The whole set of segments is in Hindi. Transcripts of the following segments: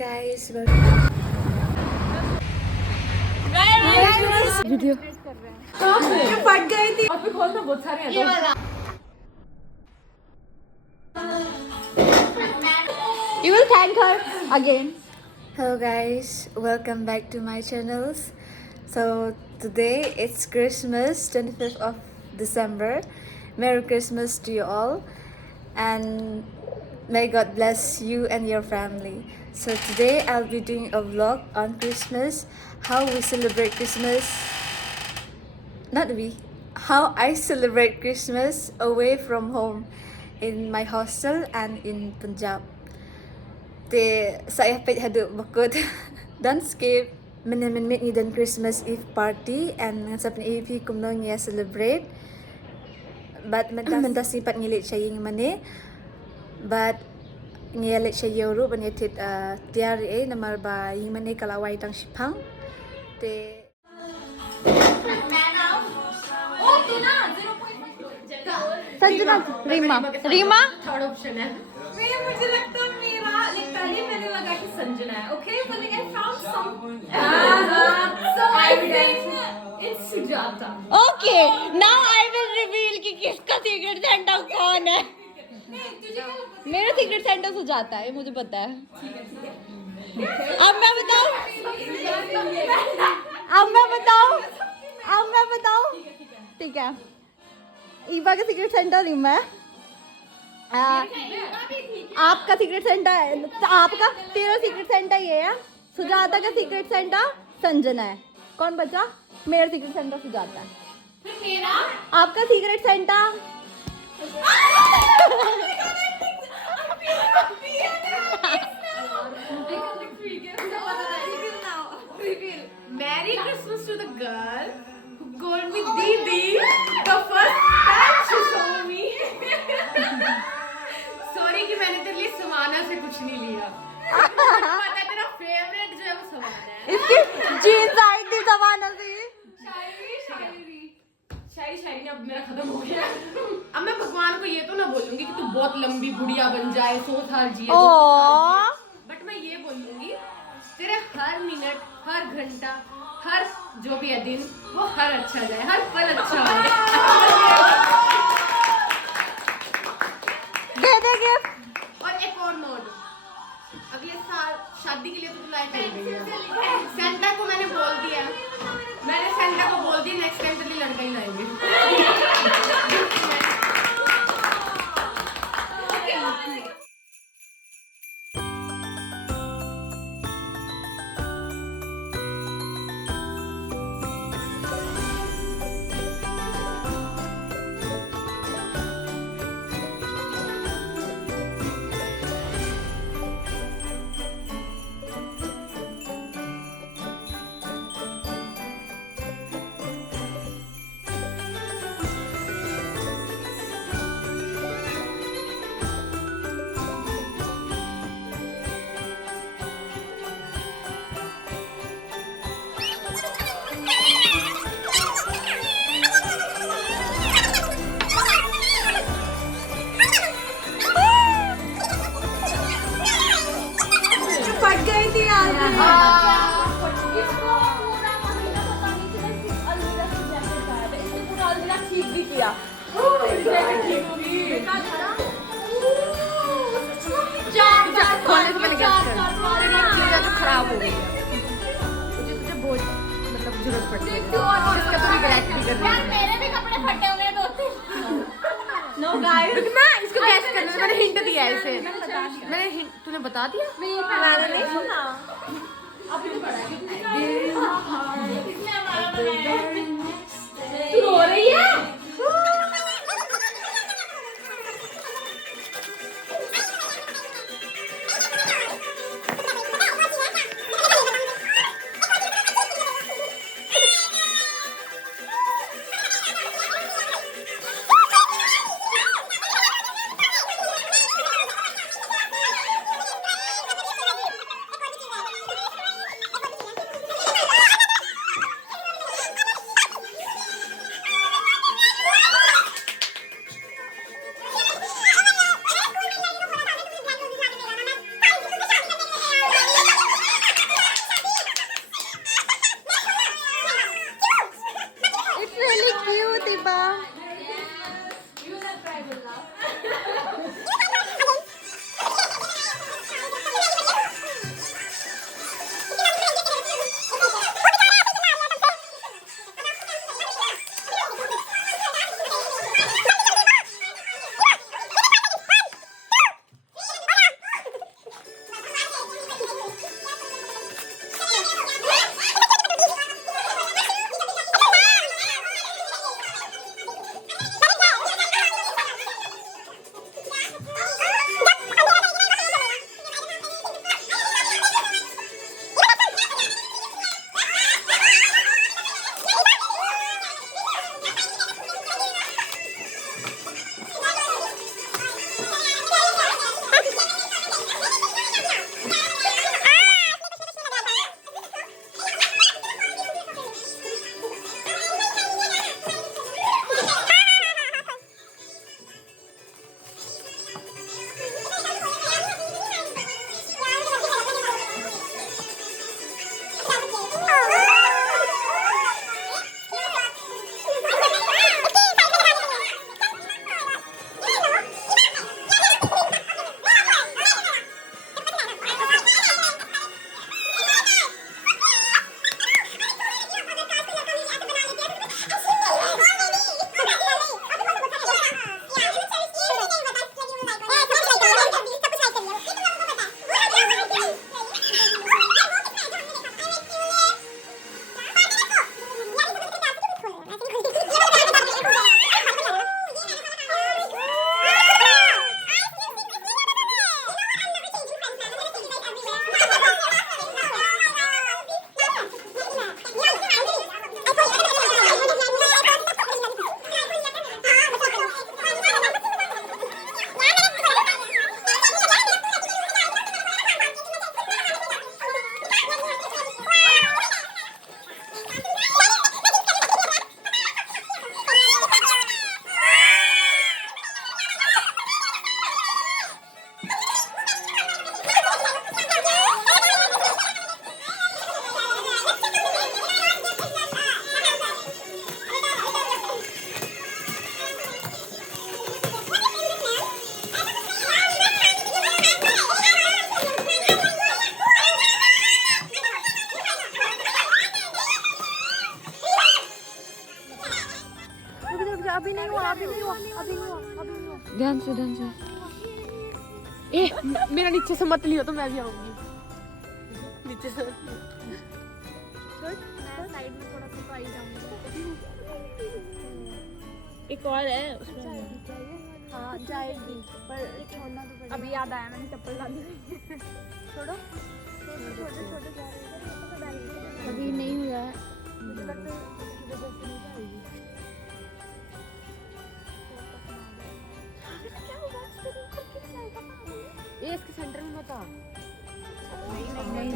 गाइस वीडियो फट गई थी। और भी खोलना बहुत सारे हैं। ये वाला You will thank her again. Hello guys, welcome back to my channels. So today it's Christmas, 25th of December. Merry Christmas to you all, and may God bless you and your family. So today I'll be doing a vlog on Christmas, how we celebrate Christmas. Not we, how I celebrate Christmas away from home in my hostel and in Punjab. Saya hadu bakut danscape men dan Christmas Eve party and ngasap ni EP kumno niya celebrate but mentas sipat ngilit siya yung mani but ngilit siya yoro banyatit tiari namar ba yung mani kalaway tang sipang te Sanjana Reema Reema third option है मुझे लगता है मेरा पहले मैंने लगा कि संजना है okay but like I found some so I think it's Sujata okay now I will reveal कि किसका सीक्रेट सेंटा कौन है। मेरा सीक्रेट सेंटा सुजाता है, मुझे पता है। अब मैं बताऊं ठीक है। ईवा का सीक्रेट सेंटा रीमा है, आपका सीक्रेट सेंटा आपका तेरा सीक्रेट सेंटा ये है, सुजाता का सीक्रेट सेंटा संजना है। कौन बचा? मेरा सीक्रेट सेंटा सुजाता है। मेरा आपका secret Santa Merry Christmas to the girl who called me Didi the first time she saw me. Sorry कि मैंने तेरे लिए समाना से कुछ नहीं लिया। पता है तेरा फेवरेट जो है वो समाना है। इसकी जीन्स आई थी जमाना से। शायरी ने अब मेरा खत्म हो गया। अब मैं भगवान को ये तो ना बोलूंगी कि तू बहुत लंबी बुढ़िया बन जाए 100 साल जिए बट मैं ये बोलूंगी तेरे हर मिनट हर घंटा हर जो भी है दिन वो हर अच्छा जाए, हर पल अच्छा हो। दे दे गिफ्ट। और एक और नोट, अगले साल शादी के लिए तो बुलाए कर देंगे। सेंटा को मैंने बोल दिया, मैंने सेंटा को बोल दिया नेक्स्ट टाइम तेरे लिए लड़का ही लाएंगे। फट गई थी यार। खराब हो गई मुझे बहुत मतलब जरूरत पड़ती है इसका तो रिग्रेट भी कर रही हूं। मेरे भी कपड़े फटे हुए दो नो गाइस ना इसको कैश करना मैंने हिंट दिया है इसे मैंने हिंट तूने बता दिया मैंने नहीं सुना अभी तो पढ़ा तू रो रही है ध्यान से ए मेरा नीचे से मत लियो तो मैं भी आऊंगी नीचे से साइड में थोड़ा सा आई जाऊंगी। एक और है उसमें हाँ जाएगी पर छोड़ना तो पड़ेगा। अभी याद आया मैंने चप्पल डाली छोड़ो छोटे छोटे छोटे जा रहे हैं अभी नहीं हुआ है मुझे लगता है उसकी वजह से नहीं जाएगी। क्या होगा इसके ऊपर किस जाएगा ये इसके सेंटर में मत आ नहीं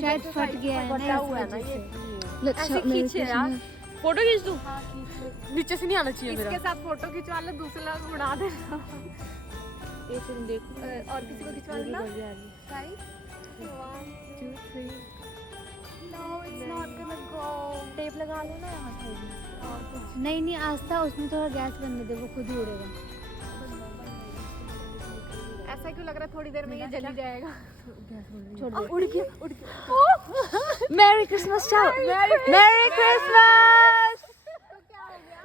शायद फट गया है ना हुआ है ना ये ऐसे खींचे यार फोटो खींच दूं हाँ खींच नीचे से नहीं आना चाहिए इसके मेरा साथ फोटो खिंचवा लो दूसरा उड़ा देना ये तुम देख और किसी को खिंचवा लेना right 1 2 3 no it's not gonna go tape लगा लो ना यहाँ पे और कुछ नहीं आस्था उसमें थोड़ा गैस बनने दे वो खुद ही उड़ेगा। ऐसा क्यों लग रहा है थोड़ी देर में ये जल ही जाएगा। छोड़ दे उड़ गया मैरी क्रिसमस चाओ मैरी क्रिसमस तो क्या हो गया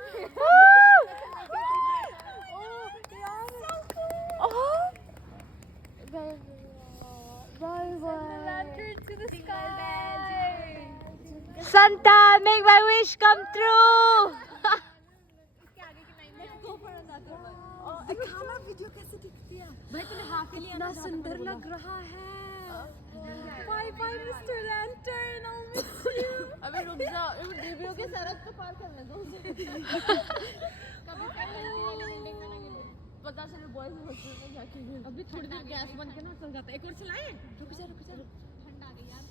Santa make my wish come true इतना सुंदर लग रहा है। Bye bye mister lantern I miss you. अबे रुक जा देवियों के सड़क पे पार करने दो पता चले बॉयज हॉस्टल में जाके अभी थोड़ी देर गैस बंद करना चल जाता है। एक और चलाएं रुक जा ठंडा आ गई यार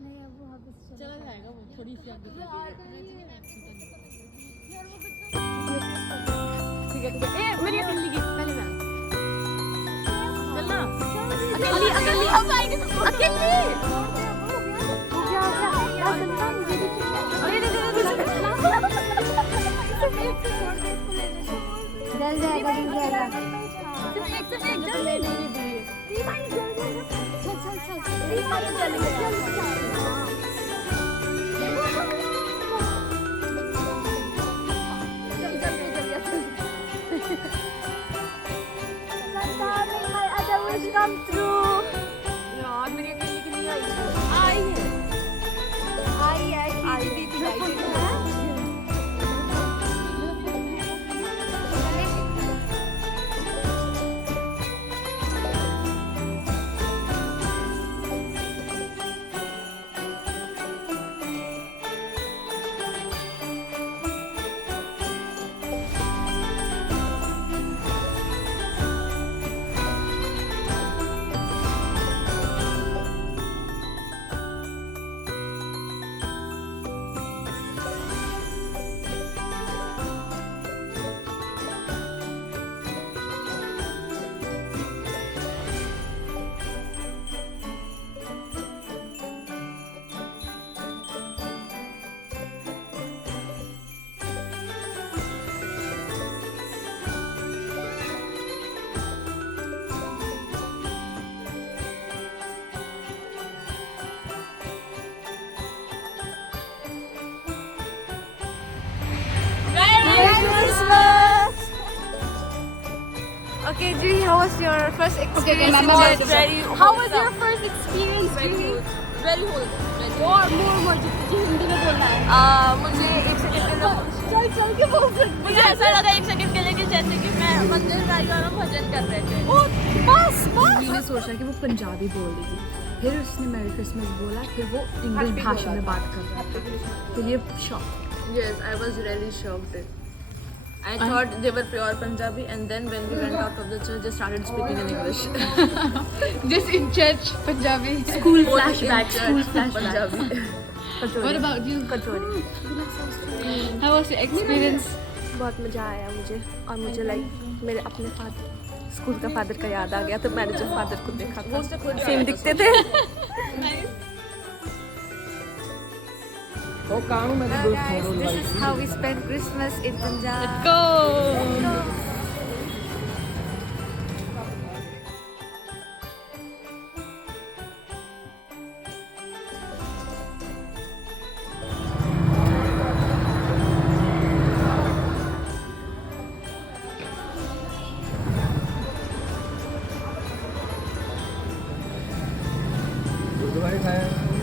नहीं अब वो वापस चला जाएगा वो थोड़ी सी आगे ठीक है ए मेरी अकेली की पहले मैं चलना अकेली अब आएगी तो अकेली हो गया क्या सुनता मुझे भी अरे दे जल जाएगा सिर्फ एक जल्दी नहीं दिए come through यार मेरी अकेली की नहीं आई आई है खींच दी थी Okay, Juhi, how was your first experience? How was your first experience? Very wholesome. More Hindi में बोलना है। मुझे एक सेकंड के लिए चल के बोल सकती। मुझे ऐसा लगा एक सेकंड के लिए कि जैसे कि मैं मंदिर में आई और हम भजन कर रहे थे। बस मैंने सोचा कि वो पंजाबी बोल रही थी, फिर उसने मैरी क्रिसमस बोला, फिर वो इंग्लिश भाषा में बात कर रहा था, तो ये shock. Yes, I was really shocked. I thought they were pure Punjabi, and then when we went out of the church, they started speaking in English. Just in church, Punjabi. School School flashback. Punjabi. What about you? Kachori. How was your experience? बहुत मजा आया मुझे और मुझे लाइक मेरे अपने फादर स्कूल का फादर का याद आ गया तो मैंने जब फादर को देखा था सेम दिखते थे। This is how we spend Christmas in Punjab. Go! दोबारा खाया